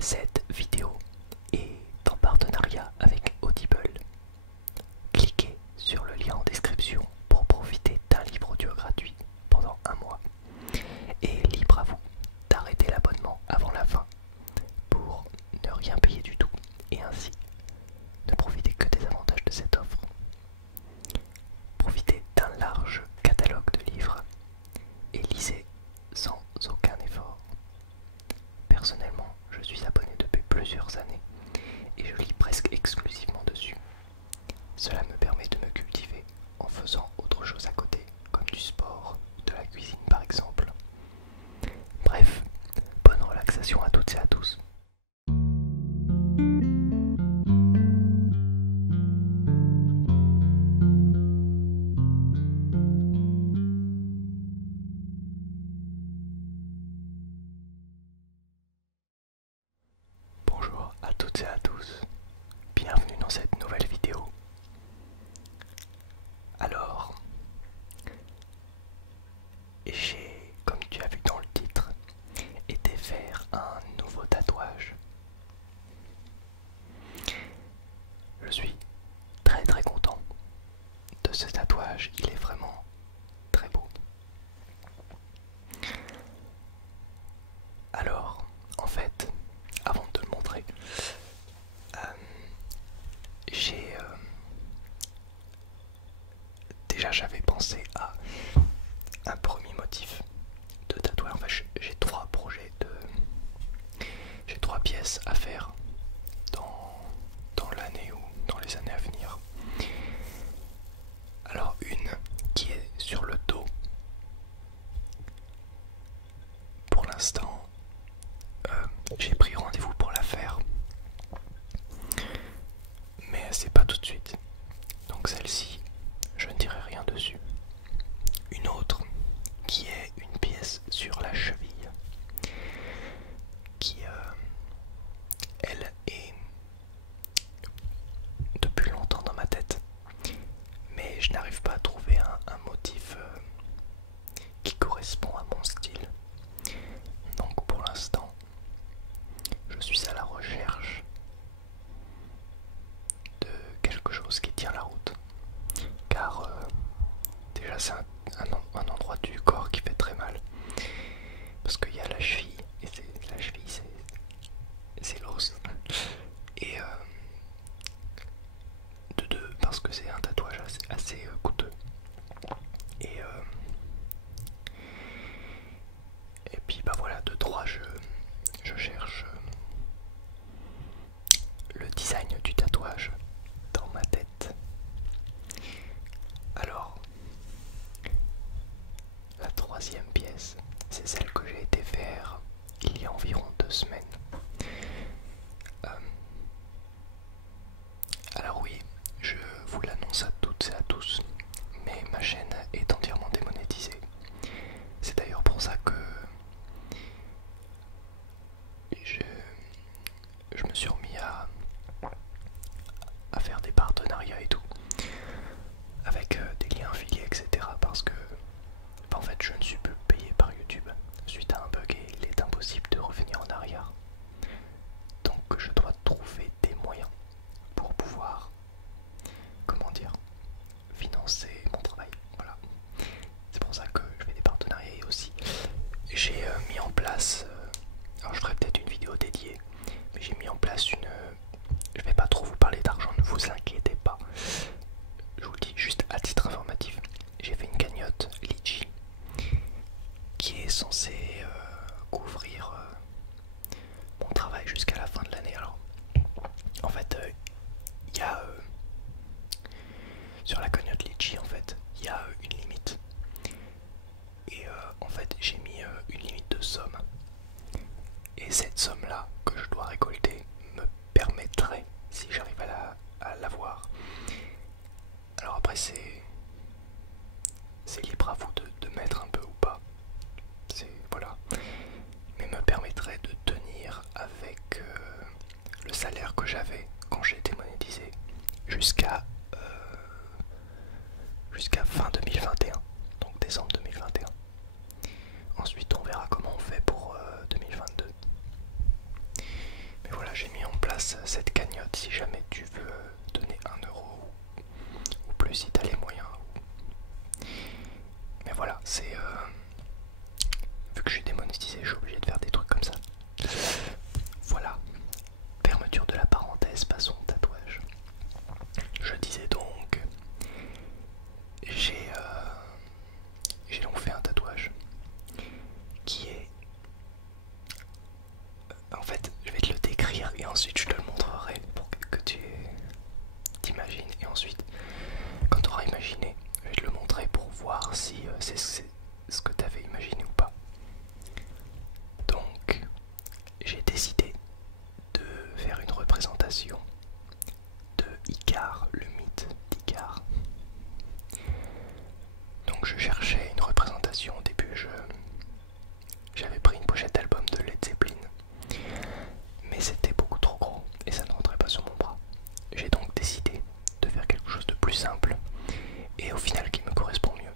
Cette vidéo est en partenariat avec Audible. Cliquez sur le lien en description pour profiter d'un livre audio gratuit pendant un mois. Et libre à vous d'arrêter l'abonnement avant la fin pour ne rien payer du tout et ainsi ne profiter que des avantages de cette offre. Profitez d'un large catalogue de livres et lisez sans aucun effort. Personnellement, je suis abonné depuis plusieurs années et je lis presque exclusivement dessus. Cela me permet de me cultiver en faisant autre chose à côté, comme du sport, de la cuisine par exemple. Bref, bonne relaxation à toutes et à tous. Bonjour à toutes et à tous, bienvenue dans cette nouvelle vidéo. Alors, j'ai, comme tu as vu dans le titre, été faire un nouveau tatouage. Je suis très content de ce tatouage, il est vraiment très beau. Alors, en fait, avant de te le montrer, j'ai déjà j'avais pensé à un premier motif de tatouage. Enfin, j'ai trois projets j'ai trois pièces à faire dans l'année ou dans les années à venir. Alors une qui est sur le dos. Pour l'instant, j'ai pris rendez-vous pour la faire, mais c'est pas tout de suite. Donc celle-ci, je ne dirai rien dessus. Une autre qui est une pièce sur la cheville, qui elle est depuis longtemps dans ma tête, mais je n'arrive pas à trouver un motif qui correspond à mon style. Donc pour l'instant, je suis à la recherche de quelque chose qui tient la route, car déjà c'est un endroit du corps qui fait très mal, parce qu'il y a la cheville, et la cheville c'est l'os, et de deux, parce que c'est un tatouage assez coûteux, et puis bah voilà, de trois, je cherche le design du tatouage dans ma tête. Alors, la troisième pièce, c'est celle que j'ai été faire il y a environ 2 semaines. Alors oui, je vous l'annonce à toutes et à tous, mais ma chaîne est entièrement démonétisée. C'est d'ailleurs pour ça que je me suis remis à faire des partenariats et tout, avec des liens affiliés, etc. Parce que en fait je ne suis plus payé par YouTube suite à un bug et il est impossible de revenir en arrière. Donc je dois trouver des moyens pour pouvoir, comment dire, financer mon travail. Voilà. C'est pour ça que je fais des partenariats et aussi j'ai mis en place, alors je ferai peut-être une vidéo dédiée, mais j'ai mis en place une, je vais pas trop vous parler d'argent, ne vous inquiétez pas. Je vous le dis juste à titre informatif, j'ai fait une cagnotte Litchi qui est censée couvrir mon travail jusqu'à la fin de l'année. Alors en fait il y a sur la cagnotte Litchi, en fait il y a une limite, et en fait j'ai mis une limite de somme, et cette somme là que je dois récolter me permettrait, si j'arrive à l'avoir, alors après c'est libre à vous de mettre un peu ou pas, c'est voilà, mais me permettrait de tenir avec le salaire que j'avais quand j'ai été monétisé jusqu'à fin 2021, donc décembre 2021. Ensuite on verra comment on fait pour 2022. fasse cette cagnotte si jamais tu veux donner 1 € ou plus si tu as les moyens. Mais voilà, c'est... vu que je suis démonétisé, je suis obligé de faire des trucs comme ça. Voilà, fermeture de la parenthèse, passons au tatouage. Je disais donc, j'ai donc fait un tatouage qui est... En fait, je vais te le décrire et ensuite je te le montrerai pour que tu t'imagines. Et ensuite, quand tu auras imaginé, je vais te le montrer pour voir si c'est ce que tu avais imaginé ou pas. Donc, j'ai décidé de faire une représentation de Icare, le mythe d'Icare. Donc je cherchais une représentation. Au début, j'avais pris une pochette d'album de Led Zeppelin, mais c'était beaucoup trop gros et ça ne rentrait pas sur mon bras. J'ai donc décidé de faire quelque chose de plus simple et au final qui me correspond mieux.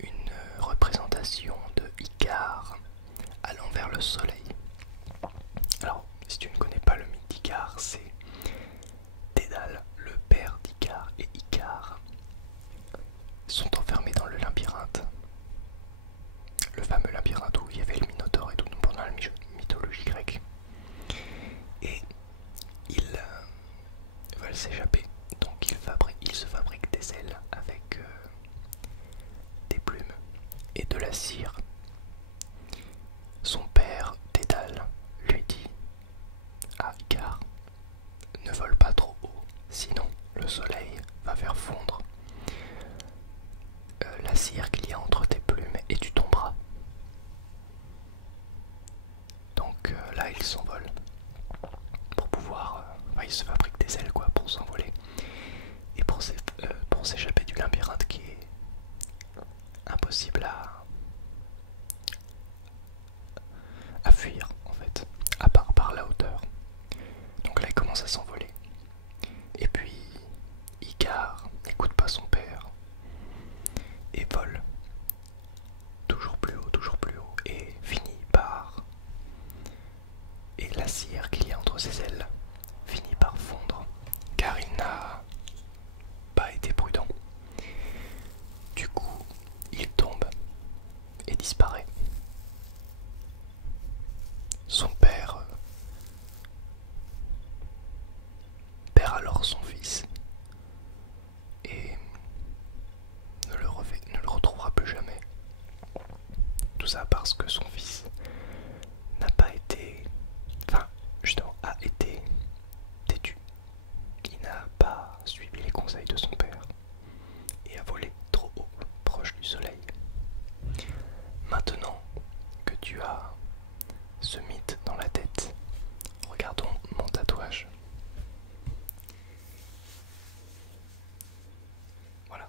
Une représentation de Icare allant vers le soleil. Alors, si tu ne connais pas le mythe d'Icare, c'est Dédale, le père d'Icare, et Icare sont enfermés dans le labyrinthe. Le fameux labyrinthe où il y avait le Minotaure et tout pendant la mythologie grecque. Et ils veulent s'échapper. Donc ils se fabriquent des ailes avec des plumes et de la cire. Son père, Dédale, lui dit à Icare, ne vole pas trop haut, sinon le soleil va faire fondre la cire qu'il y a entre tes plumes et tu tomberas. Donc là il s'envole pour pouvoir... il se fabrique des ailes quoi pour s'envoler et pour s'échapper du labyrinthe qui est impossible à fuir en fait, à part par la hauteur. Donc là il commence à s'envoler. Et puis Icare n'écoute pas son père et vole toujours plus haut et finit par... Et la cire qu'il y a entre ses ailes finit par fondre car il n'a pas été prudent. Du coup, il tombe et disparaît. Son père perd alors son fils et ne le retrouvera plus jamais. Tout ça parce que son fils n'a pas été... Enfin, justement, a été têtu. Il n'a pas suivi les conseils de son père et a volé trop haut, proche du soleil. Maintenant que tu as ce mythe dans la tête, regardons mon tatouage. Voilà.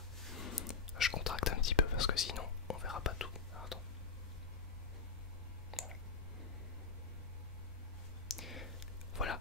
Je contracte un petit peu parce que sinon on verra pas tout. Attends. Voilà.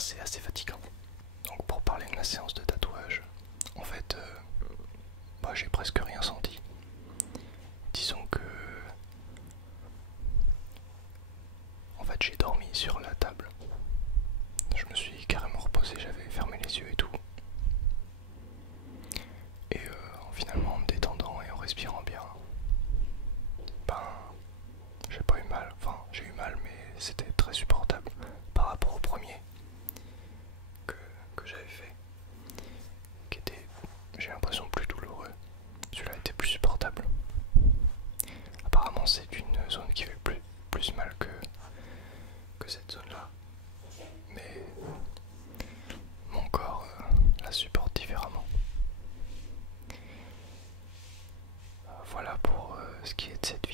c'est assez fatigant. Donc pour parler de ma séance de tatouage, en fait, bah, j'ai presque rien senti. Disons que, en fait, j'ai dormi sur la table. Je me suis carrément reposé, j'avais fermé les yeux et tout. Et finalement, en me détendant et en respirant bien, ben, j'ai pas eu mal. Enfin, j'ai eu mal, mais c'était très supportable par rapport au premier que, que j'avais fait, qui était, j'ai l'impression, plus douloureux. Celui-là était plus supportable. Apparemment, c'est une zone qui fait plus mal que cette zone-là. Mais mon corps la supporte différemment. Voilà pour ce qui est de cette